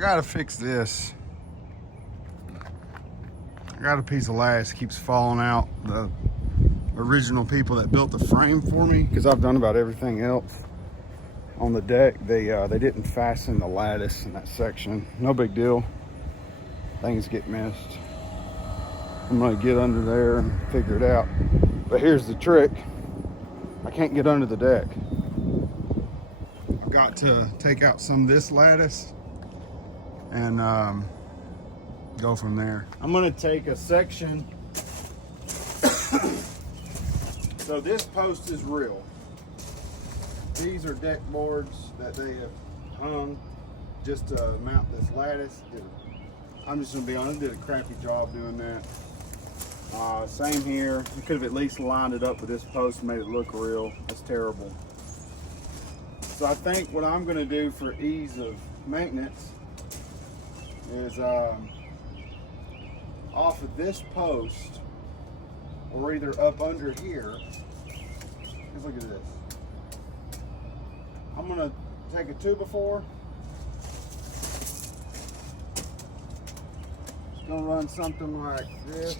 gotta fix this. I got a piece of lattice keeps falling out. The original people that built the frame for me, because I've done about everything else on the deck, they didn't fasten the lattice in that section. No big deal. Things get missed. I'm gonna get under there and figure it out. But here's the trick. I can't get under the deck. I've got to take out some of this lattice and go from there. I'm gonna take a section. So this post is real. These are deck boards that they have hung just to mount this lattice. I'm just gonna be honest, I did a crappy job doing that. Same here. I could have at least lined it up with this post and made it look real. That's terrible. So I think what I'm gonna do for ease of maintenance is off of this post, or either up under here. Let's look at this. I'm gonna take a 2x4. It's gonna run something like this.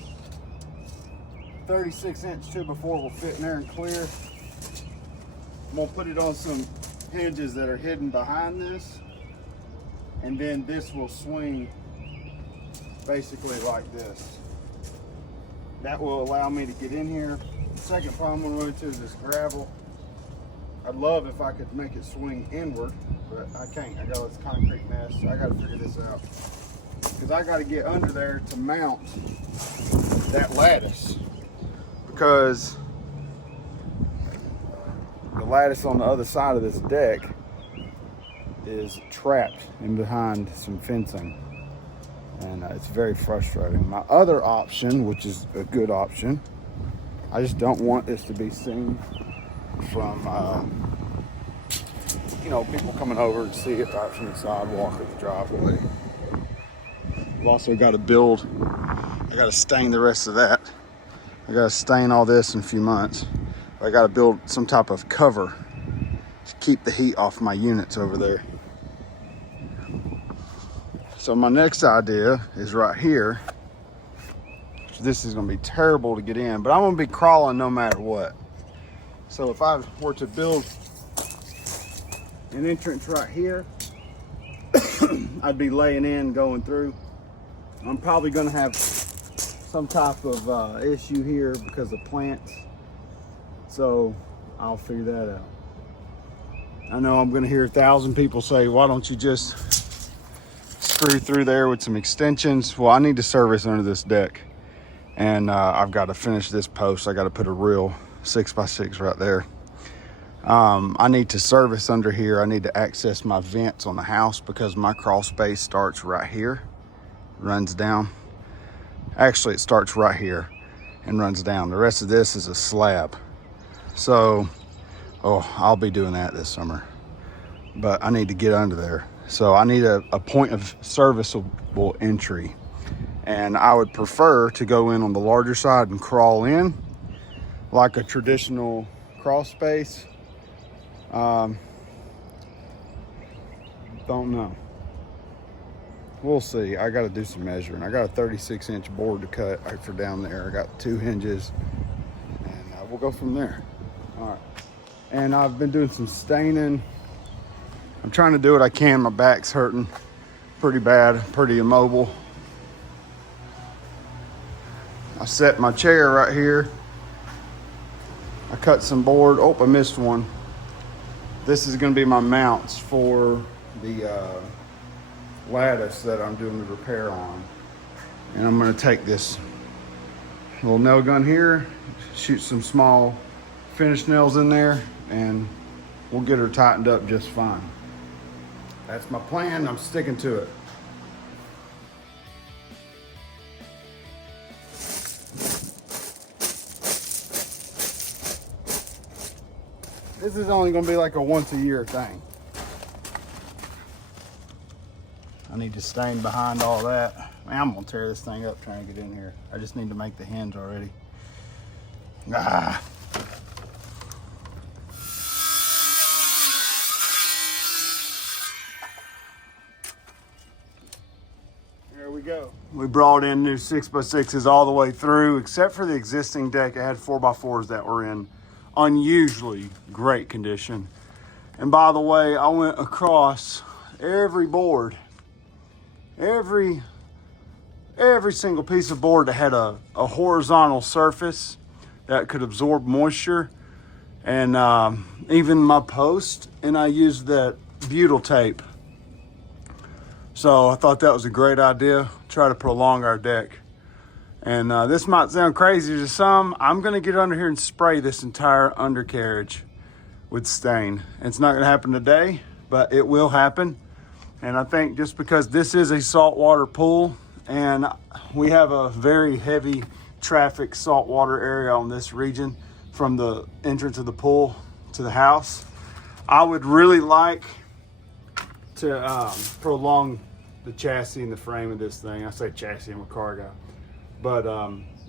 36-inch 2x4 will fit in there and clear. I'm gonna put it on some hinges that are hidden behind this, and then this will swing basically like this. That will allow me to get in here. The second problem I'm gonna run into is this gravel. I'd love if I could make it swing inward, but I can't. I got this concrete mess. I gotta figure this out. Because I gotta get under there to mount that lattice. Because the lattice on the other side of this deck is trapped in behind some fencing. And it's very frustrating. My other option, which is a good option, I just don't want this to be seen from, people coming over to see it right from the sidewalk or the driveway. I've also got to build, I got to stain the rest of that. I got to stain all this in a few months. I got to build some type of cover to keep the heat off my units over there. So my next idea is right here. This is gonna be terrible to get in, but I'm gonna be crawling no matter what. So if I were to build an entrance right here, I'd be laying in, going through. I'm probably gonna have some type of issue here because of plants. So I'll figure that out. I know I'm gonna hear 1,000 people say, why don't you just screw through there with some extensions? Well, I need to service under this deck, and I've got to finish this post. I got to put a real 6x6 right there. I need to service under here. I need to access my vents on the house because my crawl space starts right here, runs down. Actually, it starts right here and runs down. The rest of this is a slab. So, I'll be doing that this summer, but I need to get under there. So I need a point of serviceable entry. And I would prefer to go in on the larger side and crawl in like a traditional crawl space. Don't know. We'll see. I got to do some measuring. I got a 36-inch board to cut right for down there. I got 2 hinges, and we'll go from there. All right. And I've been doing some staining. I'm trying to do what I can. My back's hurting pretty bad, pretty immobile. I set my chair right here. I cut some board. Oh, I missed one. This is going to be my mounts for the lattice that I'm doing the repair on. And I'm going to take this little nail gun here, shoot some small finish nails in there, and we'll get her tightened up just fine. That's my plan. I'm sticking to it. This is only going to be like a once-a-year thing. I need to stain behind all that. Man, I'm going to tear this thing up trying to get in here. I just need to make the hinge already. Ah. we go. We brought in new 6x6s all the way through, except for the existing deck. It had 4x4s that were in unusually great condition. And by the way, I went across every board, every single piece of board that had a horizontal surface that could absorb moisture, and even my post, and I used that butyl tape. So I thought that was a great idea, try to prolong our deck. And this might sound crazy to some. I'm gonna get under here and spray this entire undercarriage with stain. It's not gonna happen today, but it will happen. And I think just because this is a saltwater pool and we have a very heavy traffic saltwater area on this region from the entrance of the pool to the house, I would really like to prolong the chassis and the frame of this thing. I say chassis, I'm a car guy. But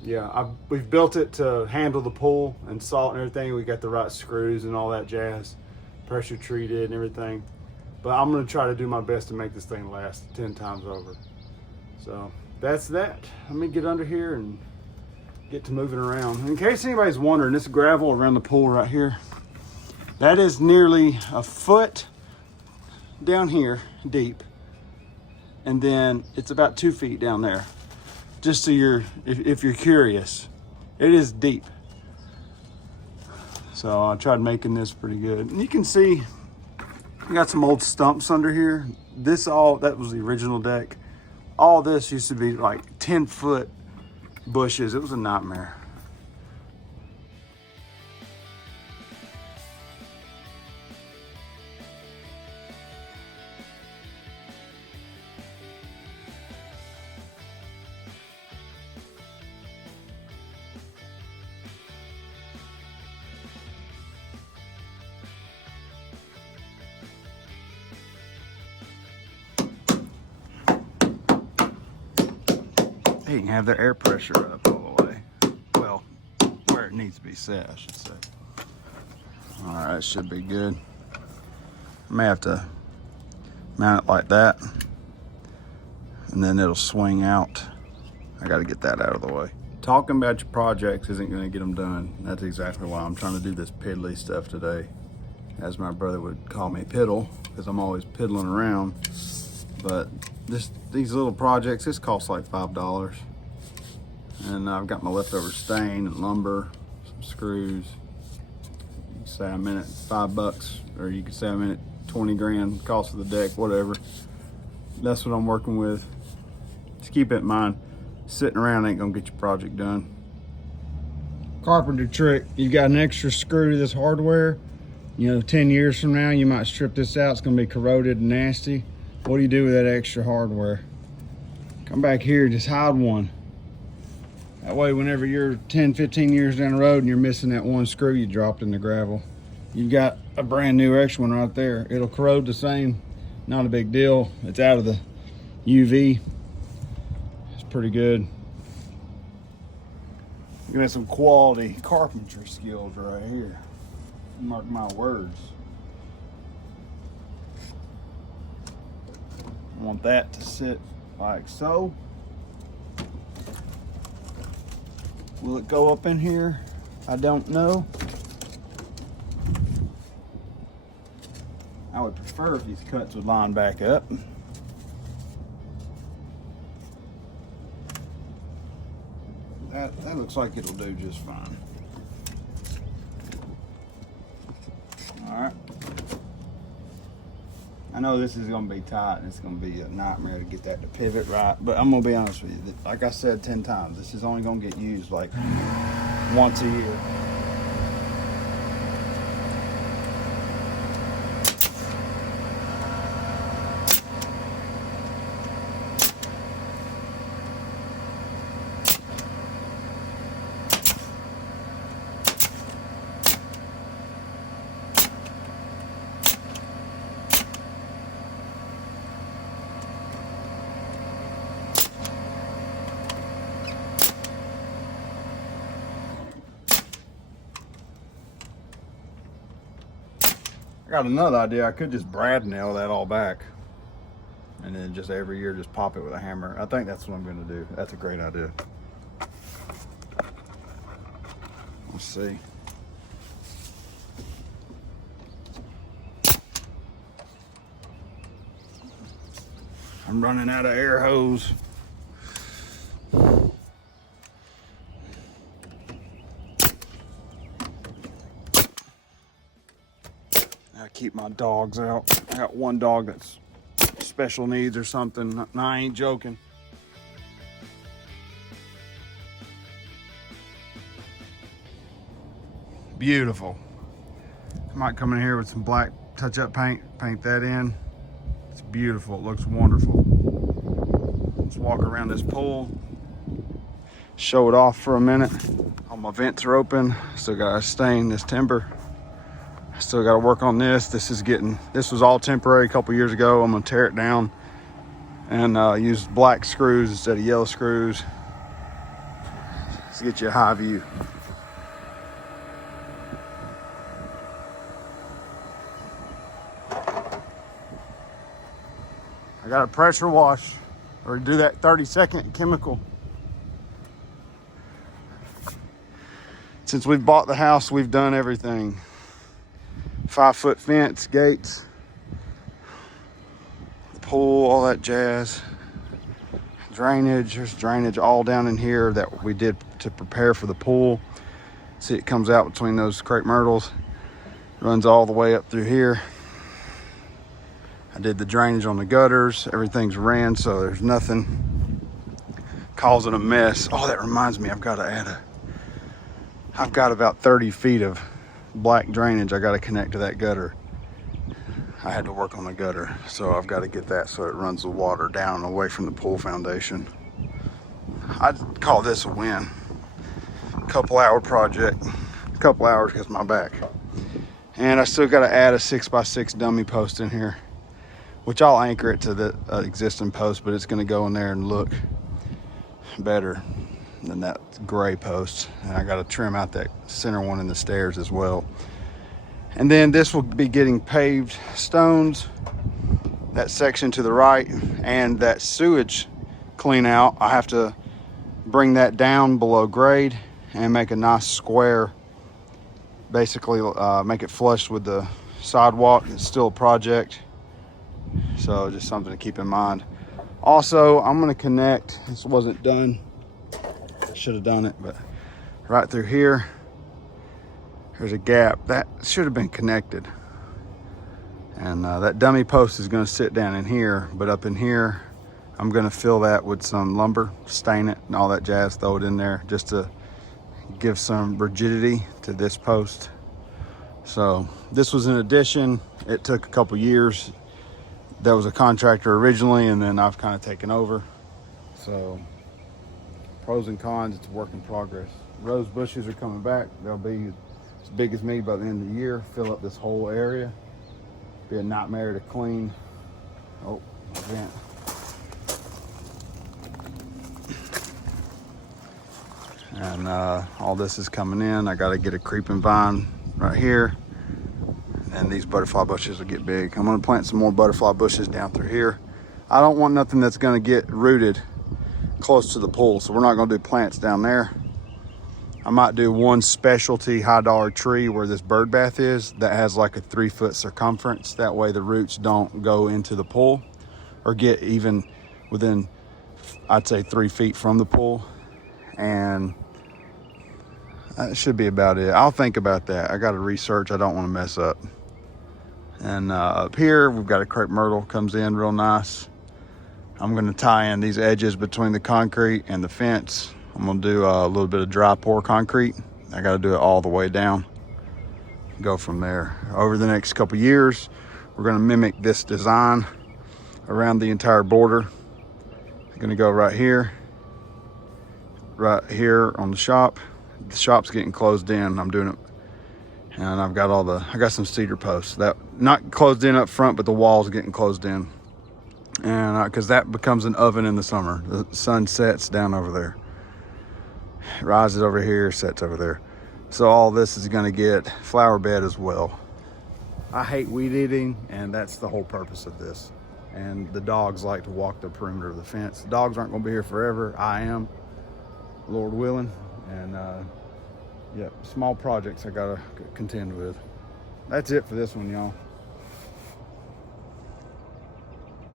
yeah, we've built it to handle the pool and salt and everything. We got the right screws and all that jazz, pressure treated and everything. But I'm gonna try to do my best to make this thing last 10 times over. So that's that. Let me get under here and get to moving around. In case anybody's wondering, this gravel around the pool right here, that is nearly a foot down here deep. And then it's about 2 feet down there. Just so if you're curious, it is deep. So I tried making this pretty good. And you can see, I got some old stumps under here. That was the original deck. All this used to be like 10-foot bushes. It was a nightmare. They can have their air pressure up all the way. Well, where it needs to be set, I should say. All right, it should be good. I may have to mount it like that, and then it'll swing out. I got to get that out of the way. Talking about your projects isn't going to get them done. That's exactly why I'm trying to do this piddly stuff today. As my brother would call me, piddle, because I'm always piddling around. But these little projects, this costs like $5. And I've got my leftover stain and lumber, some screws. You can say I'm in it $5, or you can say I'm in it 20 grand, cost of the deck, whatever. That's what I'm working with. Just keep it in mind, sitting around ain't gonna get your project done. Carpenter trick, you got an extra screw to this hardware. 10 years from now, you might strip this out, it's gonna be corroded and nasty. What do you do with that extra hardware? Come back here, just hide one. That way, whenever you're 10, 15 years down the road and you're missing that one screw you dropped in the gravel, you've got a brand new extra one right there. It'll corrode the same, not a big deal. It's out of the UV. It's pretty good. Looking at some quality carpentry skills right here. Mark my words. I want that to sit like so. Will it go up in here? I don't know. I would prefer if these cuts would line back up. That looks like it'll do just fine. All right. I know this is gonna be tight and it's gonna be a nightmare to get that to pivot right, but I'm gonna be honest with you. Like I said 10 times, this is only gonna get used like once a year. I got another idea. I could just brad nail that all back. and then just every year just pop it with a hammer. I think that's what I'm gonna do. That's a great idea. Let's see. I'm running out of air hose. I keep my dogs out. I got one dog that's special needs or something. No, I ain't joking. Beautiful. I might come in here with some black touch-up paint, paint that in. It's beautiful. It looks wonderful. Let's walk around this pool, show it off for a minute. All my vents are open. Still gotta stain this timber. Still got to work on this. This was all temporary a couple years ago. I'm gonna tear it down and use black screws instead of yellow screws. Let's get you a high view. I got a pressure wash or do that 30-second chemical. Since we've bought the house, we've done everything. 5-foot fence, gates, pool, all that jazz. Drainage, there's drainage all down in here that we did to prepare for the pool. See, it comes out between those crepe myrtles, runs all the way up through here. I did the drainage on the gutters. Everything's ran, so there's nothing causing a mess. Oh, that reminds me, I've got about 30 feet of black drainage I got to connect to that gutter. I had to work on the gutter, so I've got to get that so it runs the water down away from the pool foundation. I'd call this a win. Couple-hour project. Couple hours because my back. And I still got to add a 6x6 dummy post in here, which I'll anchor it to the existing post, but it's going to go in there and look better than that gray post. And I got to trim out that center one in the stairs as well. And then this will be getting paved stones, that section to the right, and that sewage clean out. I have to bring that down below grade and make a nice square, basically make it flush with the sidewalk. It's still a project, so just something to keep in mind. Also, I'm going to connect, this wasn't done, should have done it, but right through here there's a gap that should have been connected, and that dummy post is going to sit down in here, but up in here I'm going to fill that with some lumber, stain it and all that jazz, throw it in there just to give some rigidity to this post. So this was an addition. It took a couple years. There was a contractor originally, and then I've kind of taken over. So pros and cons, it's a work in progress. Rose bushes are coming back. They'll be as big as me by the end of the year, fill up this whole area. Be a nightmare to clean. Oh, vent. And all this is coming in. I got to get a creeping vine right here, and these butterfly bushes will get big. I'm going to plant some more butterfly bushes down through here. I don't want nothing that's going to get rooted close to the pool, so we're not going to do plants down there. I might do one specialty $high tree where this bird bath is that has like a 3-foot circumference. That way the roots don't go into the pool or get even within, I'd say, 3 feet from the pool. And that should be about it. I'll think about that. I got to research. I don't want to mess up. And up here, we've got a crepe myrtle comes in real nice. I'm going to tie in these edges between the concrete and the fence. I'm going to do a little bit of dry pour concrete. I got to do it all the way down. Go from there. Over the next couple years, we're going to mimic this design around the entire border. I'm going to go right here on the shop. The shop's getting closed in. I'm doing it, and I've got I got some cedar posts that not closed in up front, but the walls getting closed in, and because that becomes an oven in the summer. The sun sets down over there, it rises over here, sets over there. So all this is going to get flower bed as well. I hate weed eating, and that's the whole purpose of this. and the dogs like to walk the perimeter of the fence. The dogs aren't going to be here forever. I am, Lord willing, and yeah, small projects I gotta contend with. That's it for this one, y'all.